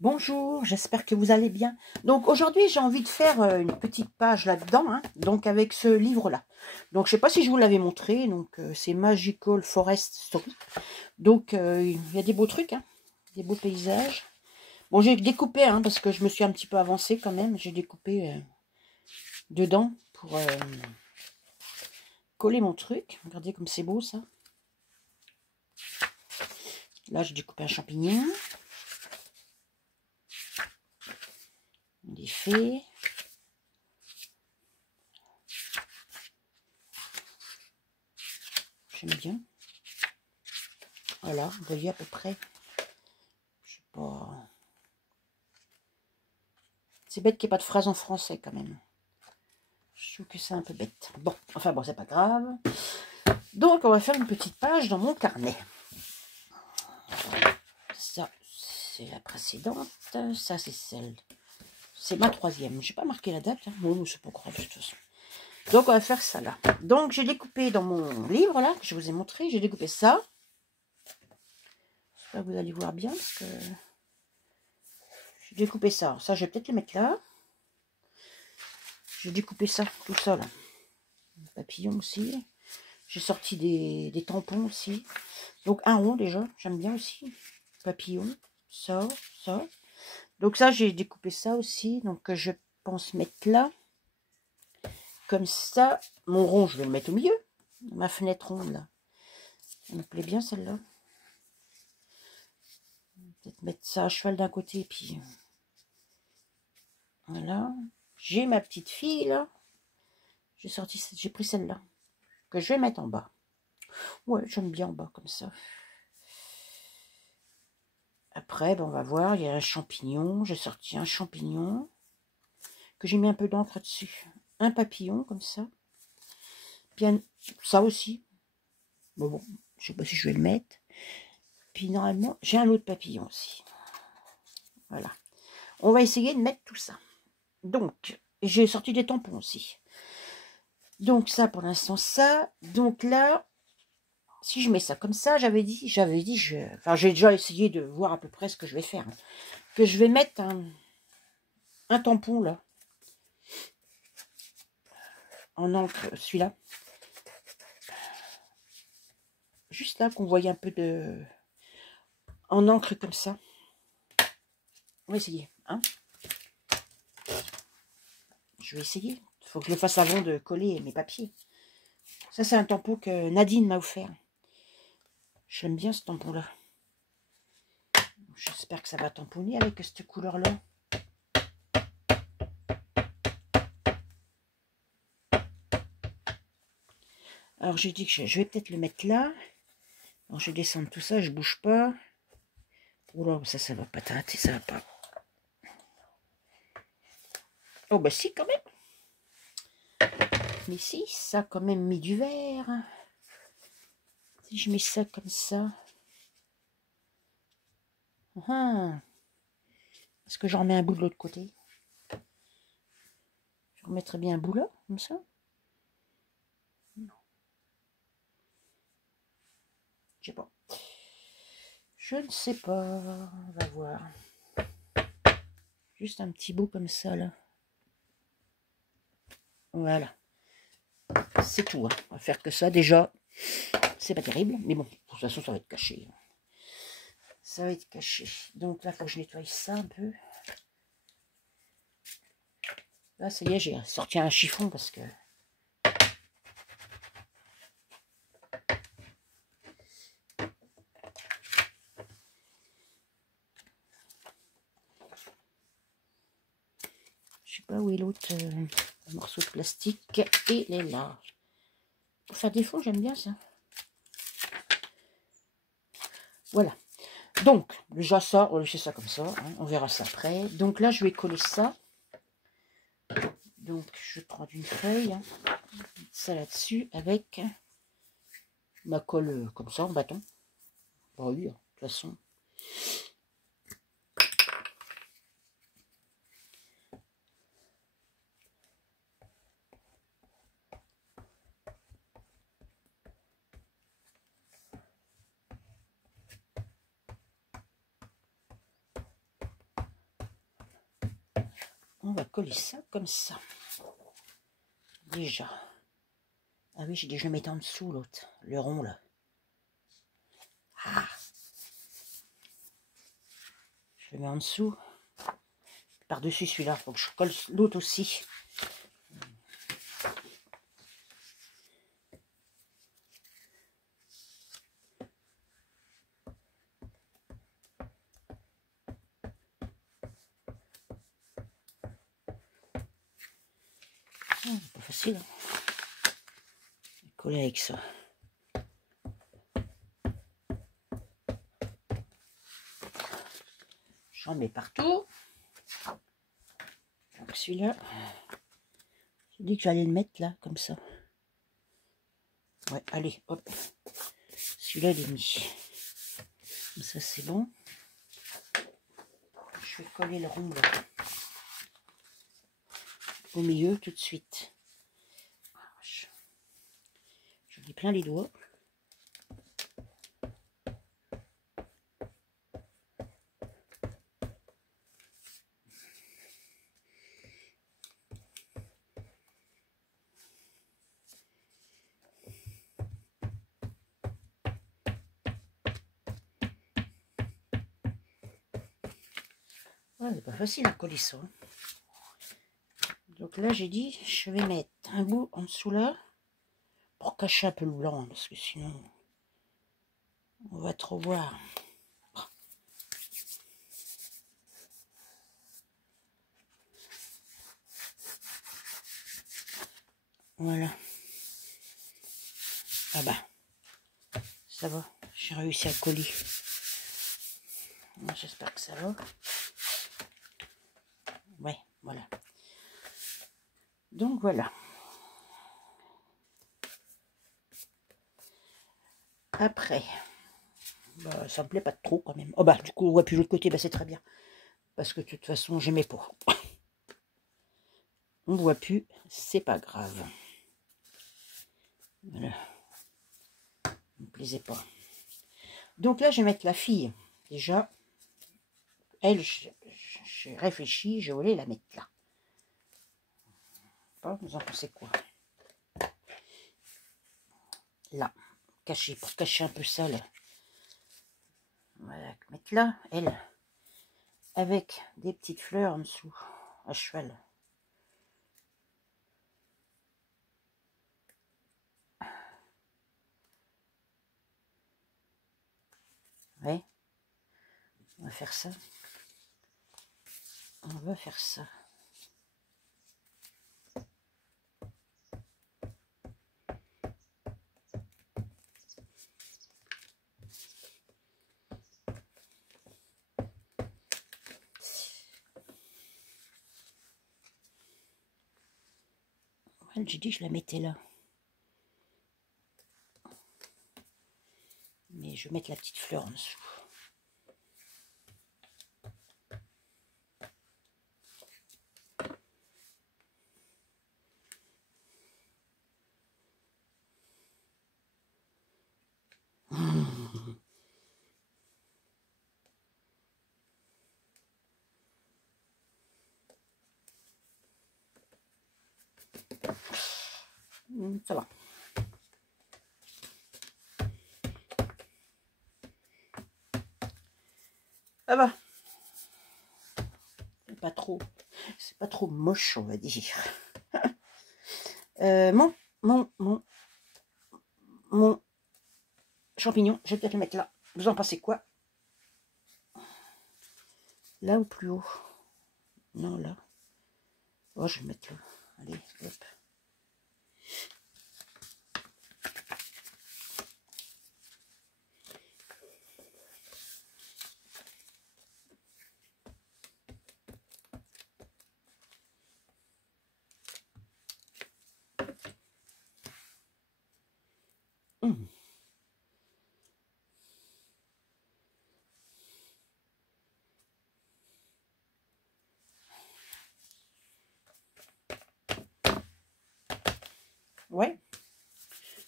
Bonjour, j'espère que vous allez bien. Donc aujourd'hui, j'ai envie de faire une petite page là-dedans, hein, donc avec ce livre-là. Donc je sais pas si je vous l'avais montré, donc c'est Magical Forest Story. Donc il y a des beaux trucs, hein, des beaux paysages. Bon, j'ai découpé, hein, parce que je me suis un petit peu avancée quand même. J'ai découpé dedans pour coller mon truc. Regardez comme c'est beau ça. Là, j'ai découpé un champignon. Il est fait. J'aime bien. Voilà, vous voyez à peu près. Je sais pas. C'est bête qu'il n'y ait pas de phrase en français quand même. Je trouve que c'est un peu bête. Bon, enfin bon, c'est pas grave. Donc, on va faire une petite page dans mon carnet. Ça, c'est la précédente. Ça, c'est celle. C'est ma troisième. J'ai pas marqué la date. Hein. Bon, c'est pas grave de toute façon. Donc, on va faire ça là. Donc, j'ai découpé dans mon livre là, que je vous ai montré. J'ai découpé ça. J'espère que vous allez voir bien. Parce que j'ai découpé ça. Ça, je vais peut-être le mettre là. J'ai découpé ça, tout ça là. Papillon aussi. J'ai sorti des tampons aussi. Donc un rond déjà, j'aime bien aussi. Papillon, ça, ça. Donc ça, j'ai découpé ça aussi. Donc je pense mettre là. Comme ça. Mon rond, je vais le mettre au milieu. Ma fenêtre ronde là. Ça me plaît bien celle-là. Peut-être mettre ça à cheval d'un côté. Puis voilà. J'ai ma petite fille là. J'ai pris celle-là. Que je vais mettre en bas. Ouais, j'aime bien en bas comme ça. Après, ben, on va voir, il y a un champignon. J'ai sorti un champignon que j'ai mis un peu d'encre dessus. Un papillon comme ça. Puis ça aussi. Bon, je sais pas si je vais le mettre. Puis normalement, j'ai un autre papillon aussi. Voilà. On va essayer de mettre tout ça. Donc, j'ai sorti des tampons aussi. Donc ça, pour l'instant, ça. Donc là, si je mets ça comme ça, j'avais dit, enfin, j'ai déjà essayé de voir à peu près ce que je vais faire. Hein. Que je vais mettre un tampon là. En encre, celui-là. Juste là, qu'on voyait un peu de... En encre comme ça. On va essayer. Hein, je vais essayer. Il faut que je le fasse avant de coller mes papiers. Ça, c'est un tampon que Nadine m'a offert. J'aime bien ce tampon-là. J'espère que ça va tamponner avec cette couleur-là. Alors, j'ai dit que je vais peut-être le mettre là. Alors, je vais descendre tout ça, je bouge pas. Oula, ça va pas teinter, ça va pas. Oh, bah si, quand même. Mais si, ça a quand même mis du vert. Si je mets ça comme ça. Est-ce que j'en remets un bout de l'autre côté? Je remettrai bien un bout là, comme ça. Non. Je sais pas. Je ne sais pas. On va voir. Juste un petit bout comme ça, là. Voilà. C'est tout. Hein. On va faire que ça. Déjà, c'est pas terrible. Mais bon, de toute façon, ça va être caché. Ça va être caché. Donc là, il faut que je nettoie ça un peu. Là, ça y est, j'ai sorti un chiffon parce que... Je sais pas où est l'autre morceau de plastique. Et il est là. Pour faire des fonds, j'aime bien ça. Voilà. Donc, déjà ça, on va laisser ça comme ça. Hein, on verra ça après. Donc là, je vais coller ça. Donc, je prends une feuille. Hein, ça là-dessus avec ma colle comme ça en bâton. Bah oui, de toute façon. On va coller ça comme ça. Déjà. Ah oui, j'ai déjà mis en dessous l'autre, le rond là. Ah. Je le mets en dessous. Par-dessus celui-là, il faut que je colle l'autre aussi. C'est pas facile. Hein. Coller avec ça. J'en mets partout. Donc celui-là, j'ai dit que j'allais le mettre là, comme ça. Ouais, allez, hop. Celui-là, il est mis. Comme ça, c'est bon. Je vais coller le rond là. Au milieu, tout de suite. J'en ai plein les doigts. Ouais, c'est pas facile à coller ça. Donc là, j'ai dit, je vais mettre un bout en dessous là, pour cacher un peu le blanc, parce que sinon, on va trop voir. Voilà. Ah bah, ça va, j'ai réussi à coller. J'espère que ça va. Ouais, voilà. Donc voilà. Après, bah, ça me plaît pas trop quand même. Oh bah, du coup, on voit plus l'autre côté, bah c'est très bien. Parce que de toute façon, j'aimais pas. On voit plus, c'est pas grave. Voilà. Ça me plaisait pas. Donc là, je vais mettre la fille. Déjà, elle, j'ai réfléchi, je voulais la mettre là. Vous en pensez quoi? Là, cacher, pour cacher un peu ça, là. Voilà, mettre là, elle, avec des petites fleurs en dessous, à cheval. Ouais, on va faire ça. On va faire ça. J'ai dit que je la mettais là. Mais je vais mettre la petite fleur en dessous. Ça va. Ça va. C'est pas trop moche, on va dire. Mon champignon, je vais peut-être le mettre là. Vous en pensez quoi? Là ou plus haut? Non, là. Oh, je vais le mettre là. Allez, hop. Ouais.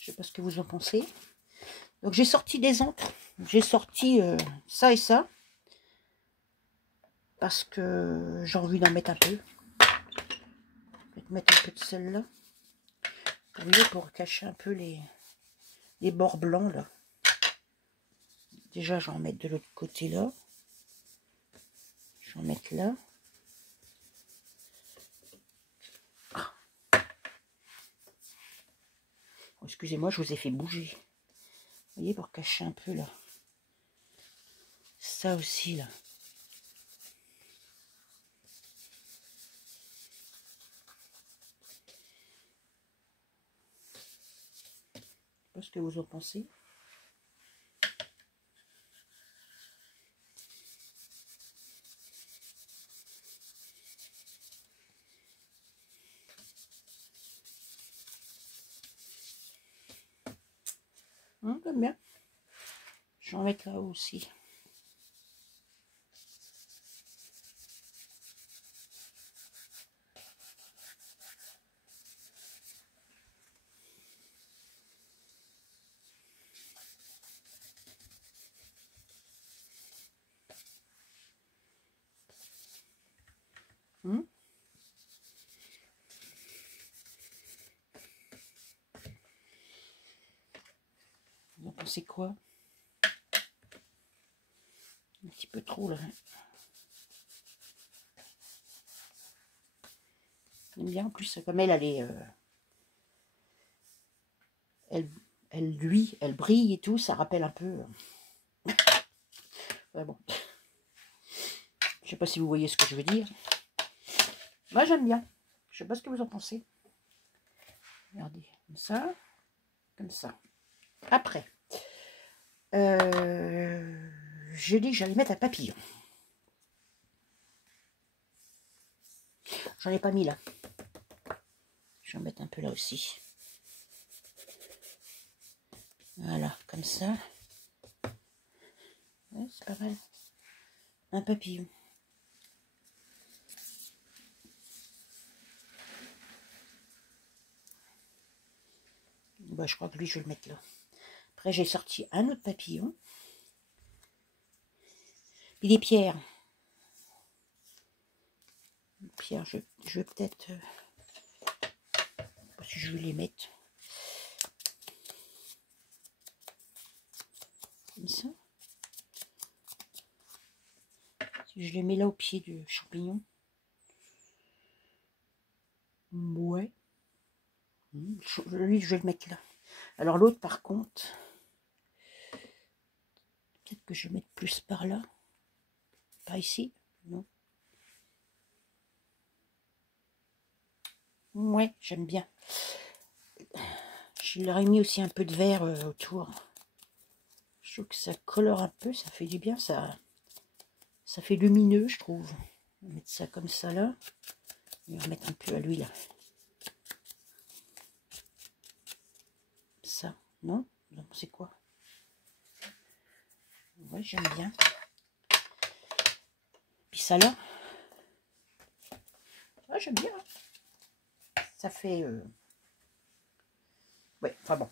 Je sais pas ce que vous en pensez. Donc j'ai sorti des encres. J'ai sorti ça et ça. Parce que j'ai envie d'en mettre un peu. peut-être mettre un peu de celle-là. Vous voyez, pour cacher un peu les bords blancs, là. Déjà, je vais en mettre de l'autre côté, là. Je vais en mettre là. Oh, excusez-moi, je vous ai fait bouger. Vous voyez, pour cacher un peu, là. Ça aussi, là. Je sais pas ce que vous en pensez. J'aime bien. Je vais en mettre là aussi. Vous en pensez quoi? Un petit peu trop là. J'aime bien. En plus, comme elle est... elle brille et tout. Ça rappelle un peu... Ouais, bon. Je sais pas si vous voyez ce que je veux dire. Moi, j'aime bien. Je sais pas ce que vous en pensez. Regardez. Comme ça. Comme ça. Après. Je dis que j'allais mettre un papillon. J'en ai pas mis là. Je vais en mettre un peu là aussi. Voilà, comme ça. Ouais, c'est pas mal. Un papillon. Bah, je crois que lui, je vais le mettre là. Après, j'ai sorti un autre papillon. Puis des pierres. Pierres, je vais peut-être... parce que je vais les mettre. Comme ça. Je les mets là au pied du champignon. Ouais. Lui, je vais le mettre là. Alors l'autre, par contre, peut-être que je vais mettre plus par là. Pas ici, non. Ouais, j'aime bien. Je leur ai mis aussi un peu de vert autour. Je trouve que ça colore un peu, ça fait du bien, ça fait lumineux, je trouve. On va mettre ça comme ça là. On va mettre un peu à l'huile là. Ça, non? Vous en pensez quoi? Ouais, j'aime bien. Puis ça là. Ouais, j'aime bien. Ça fait... ouais, enfin bon.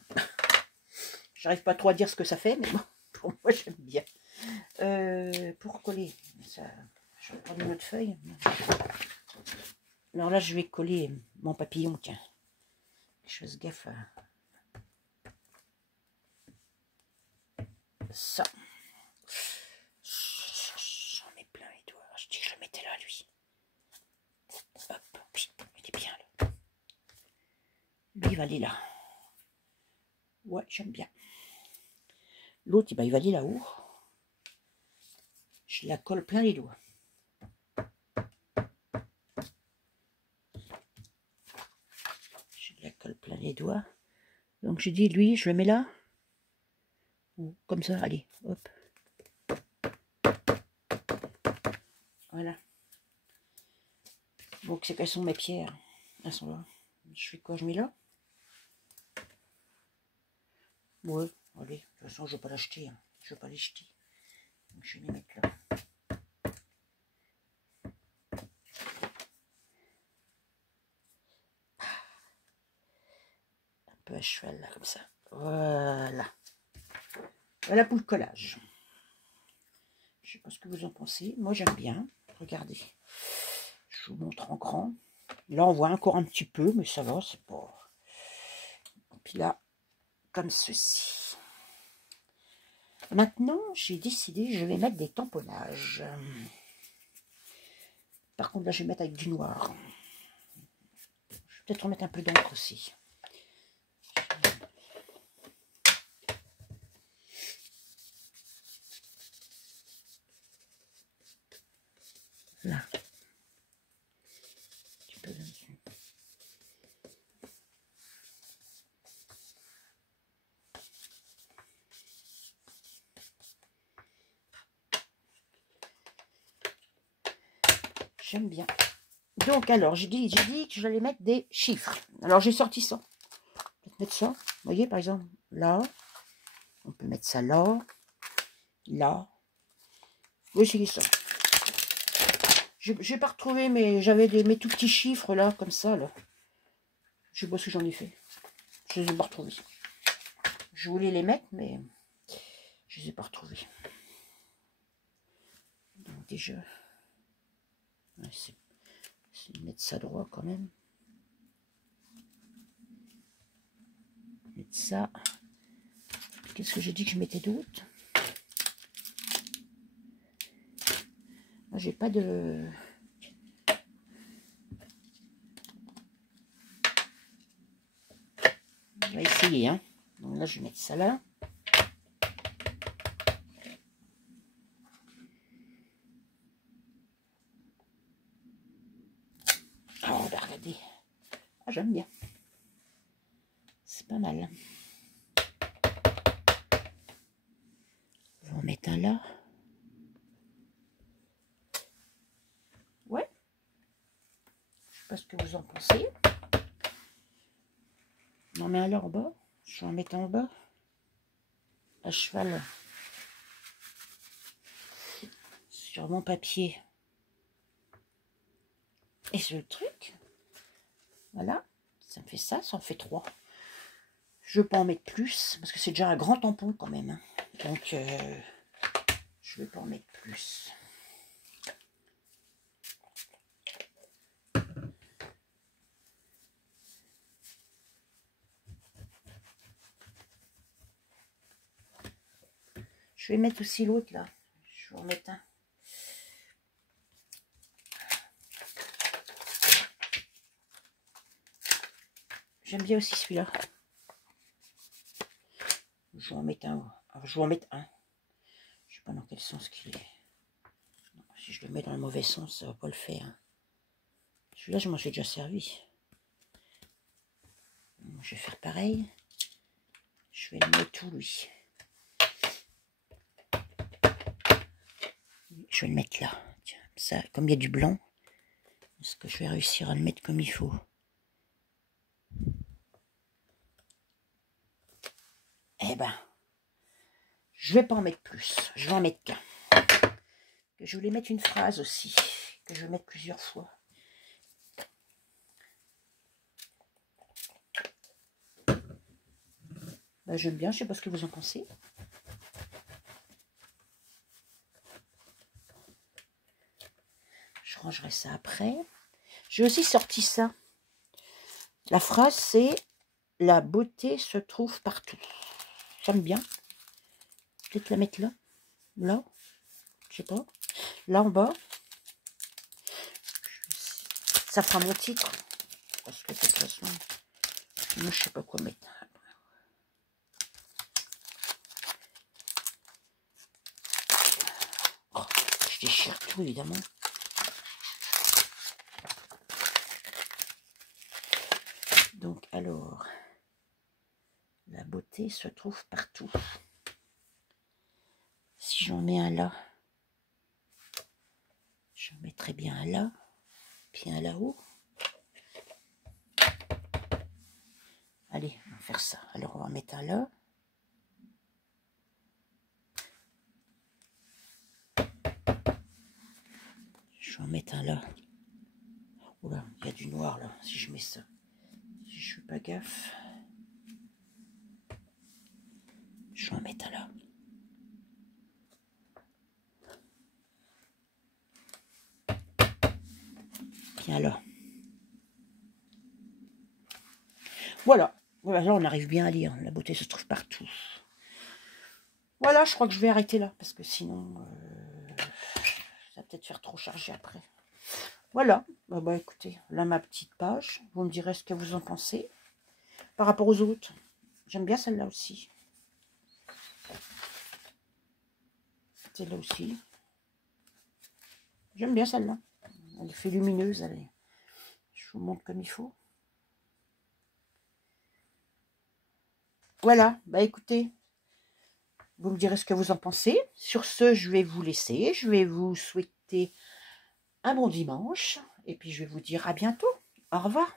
J'arrive pas trop à dire ce que ça fait, mais bon, pour moi, j'aime bien. Pour coller, ça, je vais prendre une autre feuille. Alors là, je vais coller mon papillon, tiens. Je fasse gaffe à ça. J'en ai plein les doigts. Je dis que je le mettais là, lui. Hop, il est bien là. Lui, il va aller là. Ouais, j'aime bien. L'autre, il va aller là-haut. Je la colle plein les doigts. Je la colle plein les doigts. Donc, je dis, lui, je le mets là. Comme ça, allez, hop. Voilà. Donc, c'est quelles sont mes pierres? Elles sont là. Je fais quoi? Je mets là? Ouais, allez. De toute façon, je ne vais pas l'acheter. Hein. Je ne vais pas les jeter. Donc, je vais les mettre là. Un peu à cheval, là, comme ça. Voilà. Voilà pour le collage. Je ne sais pas ce que vous en pensez. Moi, j'aime bien. Regardez. Je vous montre en grand. Là, on voit encore un petit peu, mais ça va, c'est pas... Puis là, comme ceci. Maintenant, j'ai décidé, je vais mettre des tamponnages. Par contre, là, je vais mettre avec du noir. Je vais peut-être remettre un peu d'encre aussi. Là. Un petit peu là-dessus. J'aime bien. Donc, alors, j'ai dit que j'allais mettre des chiffres. Alors, j'ai sorti ça. On peut mettre ça. Vous voyez, par exemple, là. On peut mettre ça là. Là. Oui, c'est ça. Je n'ai pas retrouvé, mais j'avais mes tout petits chiffres, là, comme ça, là. Je sais pas ce que j'en ai fait. Je les ai pas retrouvés. Je voulais les mettre, mais je les ai pas retrouvés. Donc, déjà... Ouais, c'est mettre ça droit, quand même. Mettre ça... Qu'est-ce que j'ai dit que je mettais d'autre? J'ai pas de... On va essayer, hein. Donc là, je vais mettre ça là. Oh, bah regardez. Ah, j'aime bien. C'est pas mal. On va en mettre un là. Ouais. Je sais pas ce que vous en pensez. On en met un là en bas. Je vais en mettre un en bas. À cheval. Sur mon papier. Et sur le truc. Voilà. Ça me fait ça. Ça en fait 3. Je ne vais pas en mettre plus. Parce que c'est déjà un grand tampon quand même. Hein. Donc, je ne vais pas en mettre plus. Je vais mettre aussi l'autre là. Je vais en mettre un. J'aime bien aussi celui-là. Je vais en mettre un. Je vais en mettre un. Je ne sais pas dans quel sens qu'il est. Non, si je le mets dans le mauvais sens, ça ne va pas le faire. Celui-là, je m'en suis déjà servi. Je vais faire pareil. Je vais le mettre tout, lui. Je vais le mettre là. Tiens, ça, comme il y a du blanc, est-ce que je vais réussir à le mettre comme il faut? Eh ben, je vais pas en mettre plus. Je vais en mettre qu'un. Je voulais mettre une phrase aussi, que je vais mettre plusieurs fois. Ben, j'aime bien, je sais pas ce que vous en pensez. Je rangerai ça après. J'ai aussi sorti ça. La phrase, c'est « La beauté se trouve partout ». J'aime bien. Peut-être la mettre là. Là. Je sais pas. Là en bas. Ça fera mon titre. Parce que de toute façon, moi je sais pas quoi mettre. Oh, je déchire tout évidemment. Donc alors, la beauté se trouve partout. Si j'en mets un là, je mettrai bien un là, puis un là-haut. Allez, on va faire ça. Alors on va mettre un là. Je vais en mettre un là. Oula, il y a du noir là, si je mets ça. Si je fais pas gaffe. Je vais en mettre un là. Puis un là. Voilà. Voilà, là, on arrive bien à lire. La beauté se trouve partout. Voilà, je crois que je vais arrêter là, parce que sinon, ça va peut-être faire trop chargé après. Voilà. Bah, écoutez, là, ma petite page. Vous me direz ce que vous en pensez. Par rapport aux autres, j'aime bien celle-là aussi. Celle-là aussi. J'aime bien celle-là. Elle fait lumineuse. Je vous montre comme il faut. Voilà. Bah, écoutez, vous me direz ce que vous en pensez. Sur ce, je vais vous laisser. Je vais vous souhaiter un bon dimanche. Et puis, je vais vous dire à bientôt. Au revoir.